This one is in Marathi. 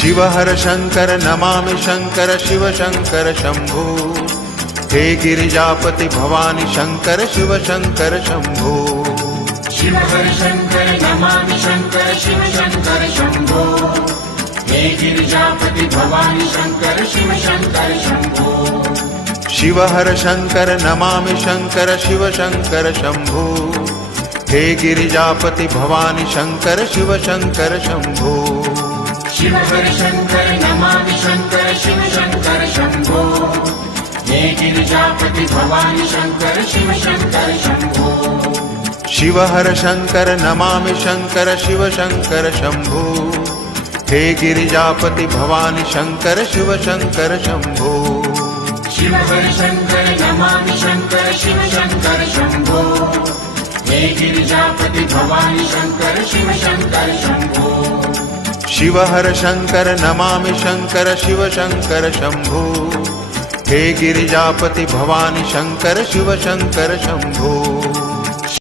शिव हर शंकर नमामि शंकर शिव शंकर शंभो। हे गिरिजापति भवानी शंकर शिव शंकर शंभो। शिव हर शंकर नमामि शंकर शिव शंकर शंभो। हे गिरिजापति भवानी शंकर शिव शंकर शंभो। शिव हर शंकर नमामि शंकर शिव शंकर शंभो। हे गिरिजापति भवानी शंकर शिव शंकर शंभो। शिव हर शंकर नमामि शंकर शिव शंकर शंभो। हे गिरिजापति भवानी शंकर शिव शंकर शंभो। शिव हर शंकर नमामि शंकर शिव शंकर शंभो। हे गिरिजापति भवानी शंकर शिव शंकर शंभो। शिव हर शंकर नमामि शंकर शिव शंकर शंभो। हे गिरिजापति भवानी शंकर शिव शंकर शंभो। शिव हर शंकर नमामि शंकर शिव शंकर शंभो। हे गिरिजापति भवानी शंकर शिव शंकर शंभो।